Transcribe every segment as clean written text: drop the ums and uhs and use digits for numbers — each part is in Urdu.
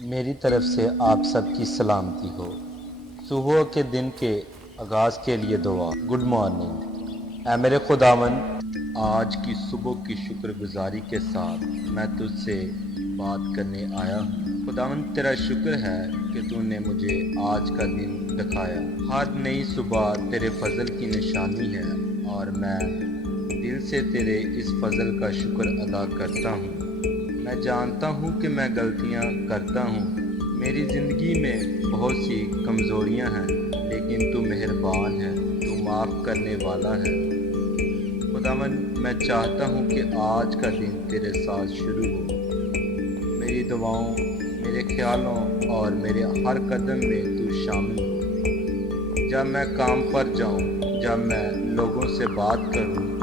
میری طرف سے آپ سب کی سلامتی ہو۔ صبح کے دن کے آغاز کے لیے دعا۔ Good morning. اے میرے خداوند، آج کی صبح کی شکر گزاری کے ساتھ میں تجھ سے بات کرنے آیا ہوں۔ خداوند، تیرا شکر ہے کہ تو نے مجھے آج کا دن دکھایا۔ ہر نئی صبح تیرے فضل کی نشانی ہے اور میں دل سے تیرے اس فضل کا شکر ادا کرتا ہوں۔ میں جانتا ہوں کہ میں غلطیاں کرتا ہوں۔ میری زندگی میں بہت سی کمزوریاں ہیں، لیکن تو مہربان ہے، تو معاف کرنے والا ہے۔ خداوند، میں چاہتا ہوں کہ آج کا دن تیرے ساتھ شروع ہو۔ میری دعاؤں، میرے خیالوں اور میرے ہر قدم میں تو شامل ہو۔ جب میں کام پر جاؤں، جب میں لوگوں سے بات کروں،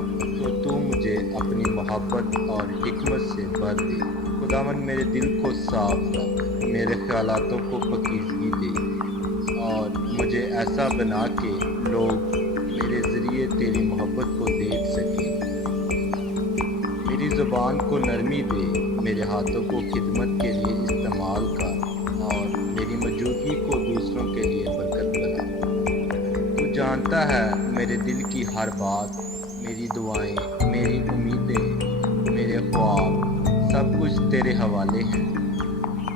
تو مجھے اپنی محبت اور حکمت سے بھر دے۔ خداوند، میرے دل کو صاف رکھ، میرے خیالاتوں کو پاکیزگی دے اور مجھے ایسا بنا کہ لوگ میرے ذریعے تیری محبت کو دیکھ سکیں۔ میری زبان کو نرمی دے، میرے ہاتھوں کو خدمت کے لیے استعمال کر اور میری موجودگی کو دوسروں کے لیے برکت بنا۔ تو جانتا ہے میرے دل کی ہر بات، میری دعائیں، میری امیدیں، میرے خواب، سب کچھ تیرے حوالے ہیں۔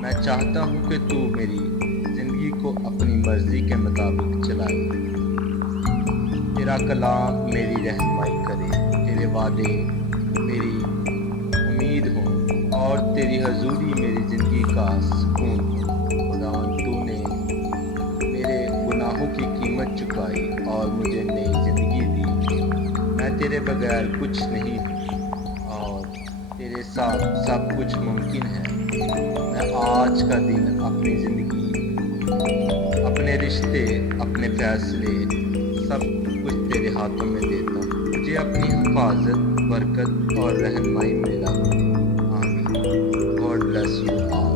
میں چاہتا ہوں کہ تو میری زندگی کو اپنی مرضی کے مطابق چلائے۔ تیرا کلام میری رہنمائی کرے، تیرے وعدے میری امید ہوں اور تیری حضوری میری زندگی کا سکون ہو۔ خداوند، تو نے میرے گناہوں کی قیمت چکائی اور مجھے نئی زندگی دی۔ میں تیرے بغیر کچھ نہیں ہوں اور تیرے ساتھ سب کچھ ممکن ہے۔ میں آج کا دن، اپنی زندگی، اپنے رشتے، اپنے فیصلے، سب کچھ تیرے ہاتھوں میں دیتا ہوں۔ مجھے اپنی حفاظت، برکت اور رہنمائی میں رکھ۔ آمین۔ God bless you all.